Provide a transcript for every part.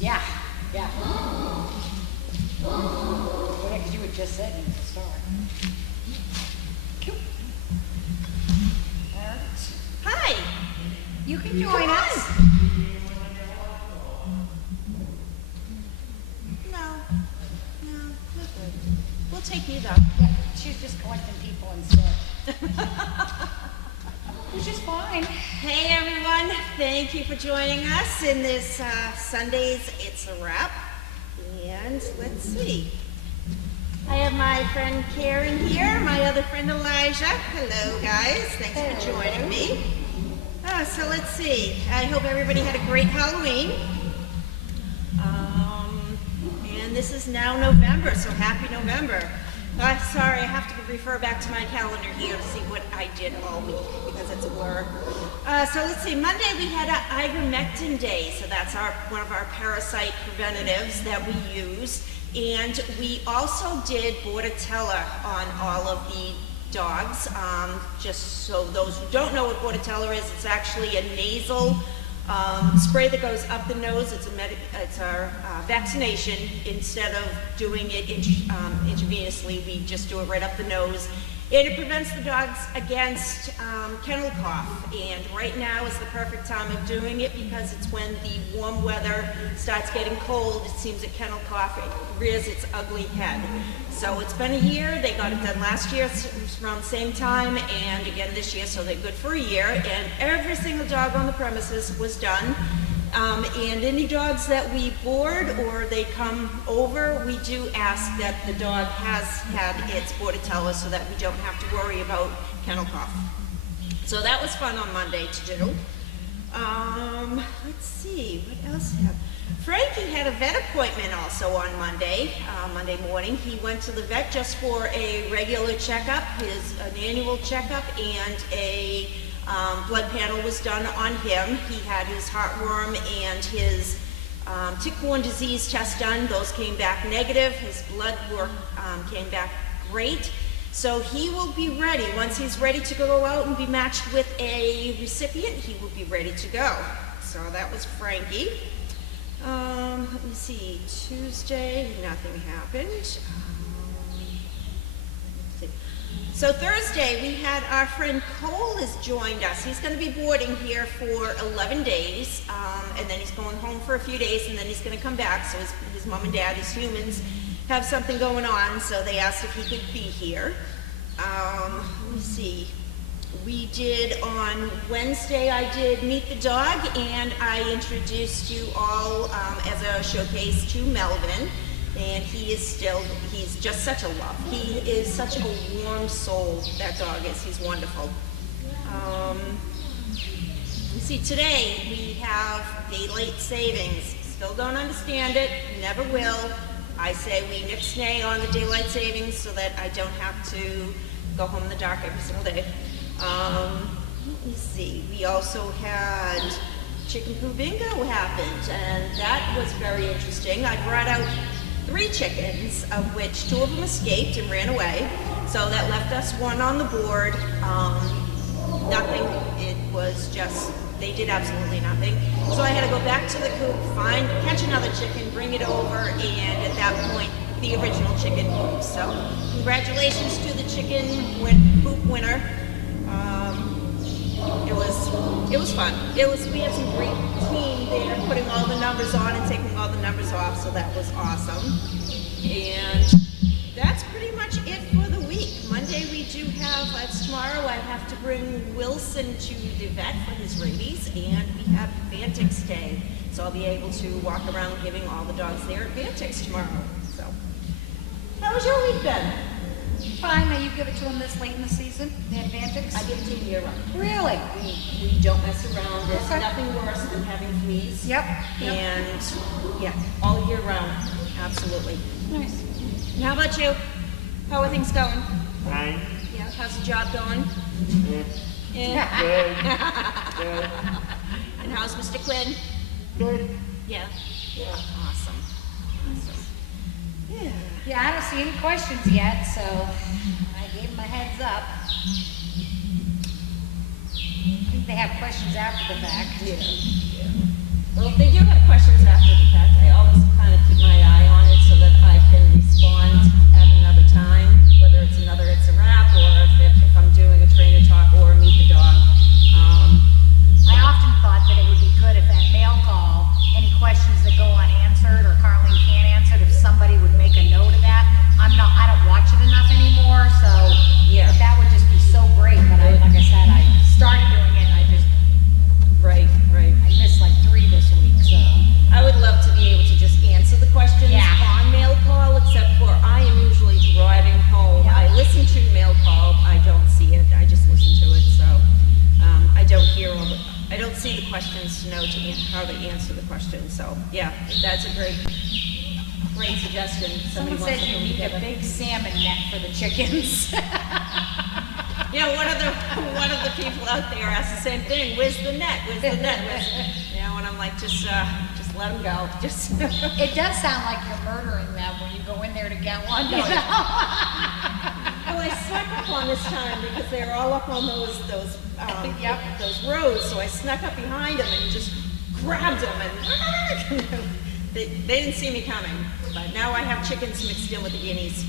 Yeah, yeah. Well, because you had just said he was a star. Cool. All right. Hi. You can join us. No, we're good. We'll take you though. Yeah, she's just collecting people instead. Which is fine. Hey everyone, thank you for joining us in this Sunday's It's a Wrap. And let's see. I have my friend Karen here, my other friend Elijah. Hello guys, thanks for joining me. So let's see. I hope everybody had a great Halloween. And this is now November, so happy November. Sorry, I have to refer back to my calendar here to see what I did all week because it's a blur. So let's see, Monday we had ivermectin day, so that's one of our parasite preventatives that we use. And we also did Bordetella on all of the dogs. Just so those who don't know what Bordetella is, it's actually a nasal spray that goes up the nose. It's a vaccination. Instead of doing it intravenously, we just do it right up the nose. And it prevents the dogs against kennel cough. And right now is the perfect time of doing it because it's when the warm weather starts getting cold. It seems that kennel cough rears its ugly head. So it's been a year. They got it done last year around the same time, and again this year, so they're good for a year. And every single dog on the premises was done. And any dogs that we board or they come over, we do ask that the dog has had its Bordetella so that we don't have to worry about kennel cough. So that was fun on Monday to do. Let's see, what else have? Frankie had a vet appointment also on Monday morning. He went to the vet just for a regular checkup, an annual checkup, and a blood panel was done on him. He had his heartworm and his tick-borne disease test done. Those came back negative. His blood work came back great. So he will be ready. Once he's ready to go out and be matched with a recipient, he will be ready to go. So that was Frankie. Let me see, Tuesday, nothing happened. So Thursday, we had our friend Cole has joined us. He's going to be boarding here for 11 days, and then he's going home for a few days, and then he's going to come back. So his mom and dad, his humans, have something going on, so they asked if he could be here. Let me see. We did on Wednesday, I did Meet the Dog, and I introduced you all as a showcase to Melvin. And he's just such a love. He is such a warm soul, that dog is. He's wonderful. You see, today we have daylight savings. Still don't understand it, never will. I say we nix-nay on the daylight savings so that I don't have to go home in the dark every single day. Let me see, we also had Chicken Poo Bingo happened, and that was very interesting. I brought out 3 chickens, of which 2 of them escaped and ran away. So that left us 1 on the board. Nothing. It was just, they did absolutely nothing. So I had to go back to the coop, catch another chicken, bring it over, and at that point, the original chicken pooped. So congratulations to the chicken poop winner. It was fun. We had some great team there putting all the numbers on and taking all the numbers off, so that was awesome. And that's pretty much it for the week. Monday we do have, tomorrow I have to bring Wilson to the vet for his rabies, and we have Vantix Day. So I'll be able to walk around giving all the dogs there at Vantix tomorrow. So, how was your week been? Fine, now you give it to them this late in the season, the Advantix? I give it to you year round. Really? We don't mess around. There's Okay. nothing worse than having fleas. Yep. And yeah, all year round. Absolutely. Nice. And how about you? How are things going? Fine. Yeah, how's the job going? Yeah. Good. And how's Mr. Quinn? Good. Yeah. Awesome. Yeah. Yeah, I don't see any questions yet, so I gave them a heads up. I think they have questions after the fact. Yeah. Well, if they do have questions after the fact, I always kind of keep my eye on it so that I can respond at another time, whether it's a wrap, or if I'm doing a trainer talk or meet the dog. I often thought that it would be good if at mail call, any questions that go unanswered or Carlene can't answer, if somebody would make a note of that. I don't watch it enough anymore, so Yeah. but that would just be so great. But like I said, I started doing it and Right. I missed like 3 this week, so. I would love to be able to just answer the questions Yeah. on mail call, except for I am usually driving home. Yeah. I listen to mail call, I don't see it, I just listen to it, so I don't hear I don't see the questions to know how to answer the questions. So yeah, that's a great suggestion. Someone Somebody said wants to you put need a together. big salmon net for the chickens. Yeah, one of the people out there asked the same thing. Where's the net? Where's the net? You know, and I'm like, just let them go. Just. It does sound like you're murdering them when you go in there to get one. You know? Well, I snuck up on this time because they were all up on those Yep. those rows. So I snuck up behind them and just grabbed them, and they didn't see me coming. But now I have chickens mixed in with the guineas.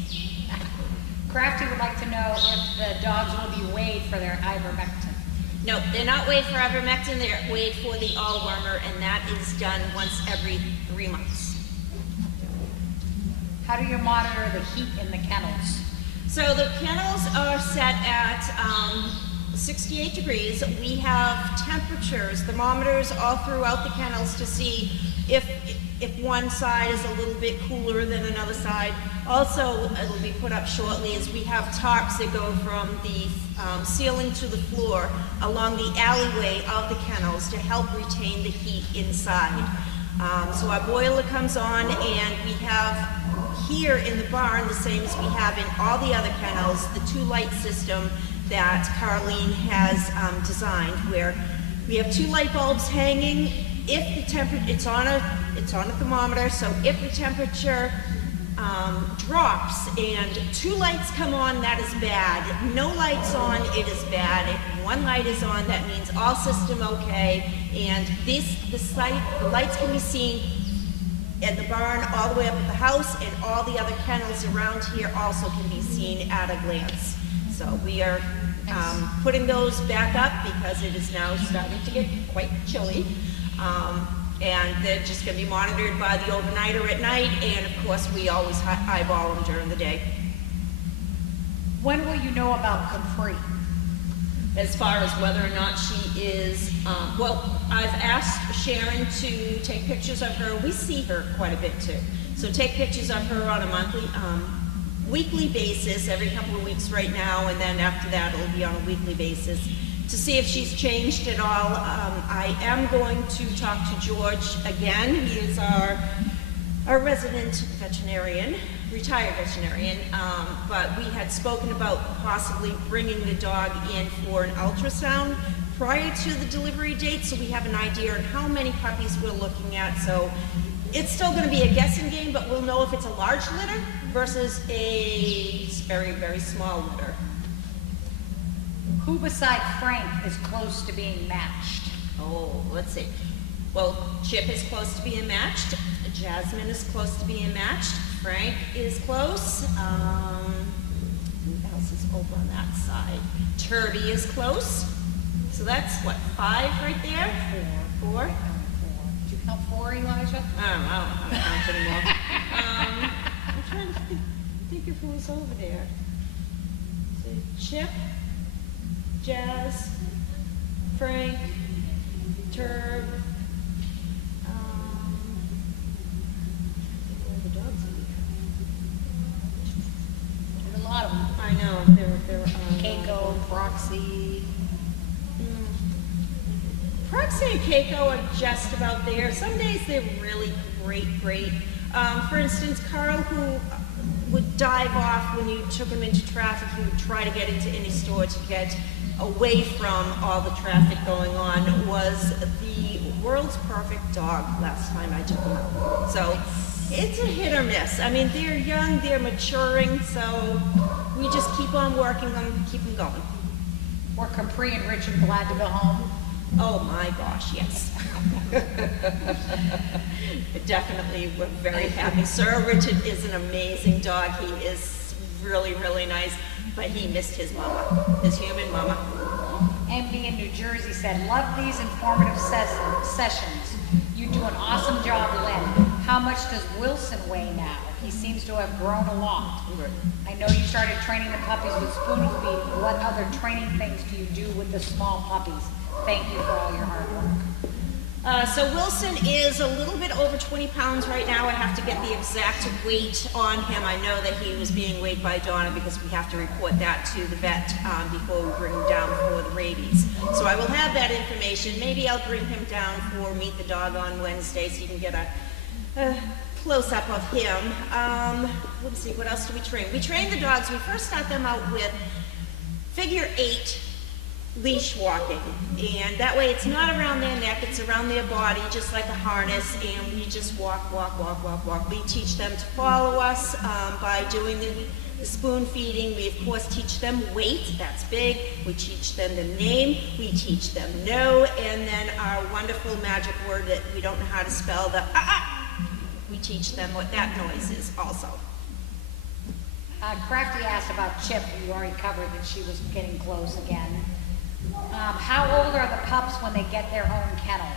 Crafty would like to know if the dogs will be weighed for their ivermectin. No, they're not weighed for ivermectin. They're weighed for the all-wormer, and that is done once every 3 months. How do you monitor the heat in the kennels? So the kennels are set at 68 degrees. We have temperatures, thermometers all throughout the kennels to see if one side is a little bit cooler than another side. Also, it'll be put up shortly, is we have tarps that go from the ceiling to the floor along the alleyway of the kennels to help retain the heat inside. So our boiler comes on, and we have here in the barn, the same as we have in all the other kennels, the 2-light system that Carlene has designed, where we have 2 light bulbs hanging. If the temperature, it's on a thermometer, so if the temperature drops and 2 lights come on, that is bad. No lights on, it is bad. If 1 light is on, that means all system okay. And the lights can be seen at the barn all the way up at the house, and all the other kennels around here also can be seen at a glance. So we are putting those back up because it is now starting to get quite chilly. And they're just going to be monitored by the overnighter at night, and of course we always eyeball them during the day. When will you know about Capri? As far as whether or not she is, well, I've asked Sharon to take pictures of her. We see her quite a bit too. So take pictures of her on a weekly basis, every couple of weeks right now, and then after that it'll be on a weekly basis, to see if she's changed at all. I am going to talk to George again. He is our resident veterinarian, retired veterinarian, but we had spoken about possibly bringing the dog in for an ultrasound prior to the delivery date, so we have an idea on how many puppies we're looking at. So it's still going to be a guessing game, but we'll know if it's a large litter versus a very, very small litter. Who beside Frank is close to being matched? Oh, let's see. Well, Chip is close to being matched. Jasmine is close to being matched. Frank is close. Who else is over on that side? Turby is close. So that's what, 5 right there? 4. Did you count 4, Elijah? I don't know how to count anymore. I'm trying to think of who's over there. So Chip, Jazz, Frank, Turb. Where the dogs are. There's a lot of them. I know, they're Keiko, Proxy. Proxy and Keiko are just about there. Some days they're really great. For instance, Carl, who would dive off when you took him into traffic, he would try to get into any store to get away from all the traffic going on, was the world's perfect dog last time I took him out. So it's a hit or miss. I mean, they're young, they're maturing, so we just keep on working them, keep them going. Were Capri and Richard glad to go home? Oh my gosh, yes. Definitely, we're very happy. Sir Richard is an amazing dog. He is really, really nice, but he missed his mama, his human mama. MB in New Jersey said, love these informative sessions. You do an awesome job, Lynn. How much does Wilson weigh now? He seems to have grown a lot. I know you started training the puppies with spoon feeding. What other training things do you do with the small puppies? Thank you for all your hard work. So Wilson is a little bit over 20 pounds right now. I have to get the exact weight on him. I know that he was being weighed by Donna because we have to report that to the vet before we bring him down for the rabies. So I will have that information. Maybe I'll bring him down for Meet the Dog on Wednesday so you can get a close-up of him. Let's see, what else do we train? We train the dogs. We first start them out with figure 8 leash walking, and that way it's not around their neck, it's around their body, just like a harness, and we just walk, walk, walk, walk, walk. We teach them to follow us by doing the spoon feeding. We of course teach them weight, that's big. We teach them the name, we teach them no, and then our wonderful magic word that we don't know how to spell, the we teach them what that noise is also. Crafty asked about Chip. You already covered that she was getting close again. How old are the pups when they get their own kennel?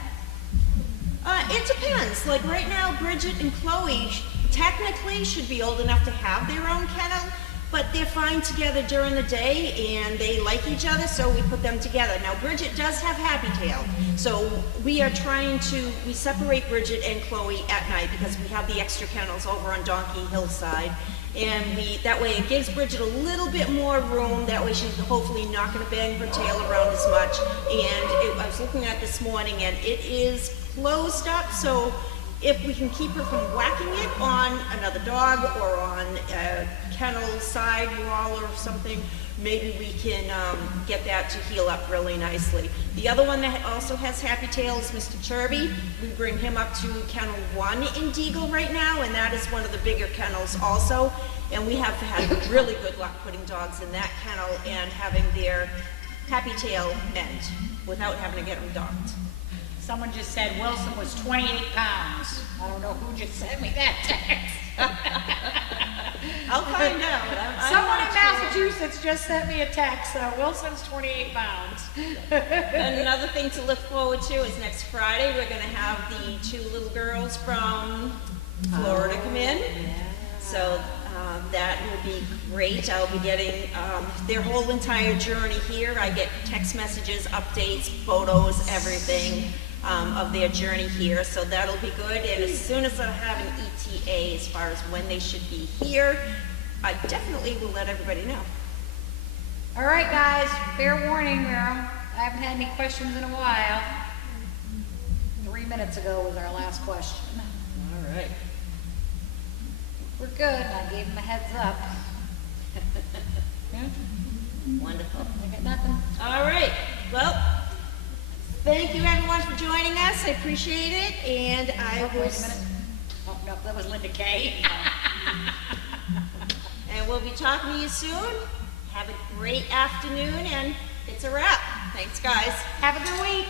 It depends. Like right now, Bridget and Chloe technically should be old enough to have their own kennel, but they're fine together during the day and they like each other, so we put them together. Now Bridget does have Happy Tail, so we separate Bridget and Chloe at night because we have the extra kennels over on Donkey Hillside. And that way it gives Bridget a little bit more room. That way she's hopefully not going to bang her tail around as much. And I was looking at this morning and it is closed up, so if we can keep her from whacking it on another dog or on a kennel side wall or something, maybe we can get that to heal up really nicely. The other one that also has Happy Tail is Mr. Chirby. We bring him up to kennel 1 in Deagle right now, and that is one of the bigger kennels also. And we have had really good luck putting dogs in that kennel and having their Happy Tail end without having to get them docked. Someone just said Wilson was 28 pounds. I don't know who just sent me that text. I'll find out. Someone in Massachusetts just sent me a text. Wilson's 28 pounds. Another thing to look forward to is next Friday we're going to have the 2 little girls from Florida come in. So that will be great. I'll be getting their whole entire journey here. I get text messages, updates, photos, everything of their journey here. So that'll be good. And as soon as I have an ETA as far as when they should be here, I definitely will let everybody know. All right, guys. Fair warning. I haven't had any questions in a while. 3 minutes ago was our last question. All right. We're good. I gave him a heads up. Wonderful. I got nothing. All right. Well, thank you everyone for joining us. I appreciate it. And I will... Wait a minute. Oh, no, that was Linda Kay. And we'll be talking to you soon. Have a great afternoon, and it's a wrap. Thanks, guys. Have a good week.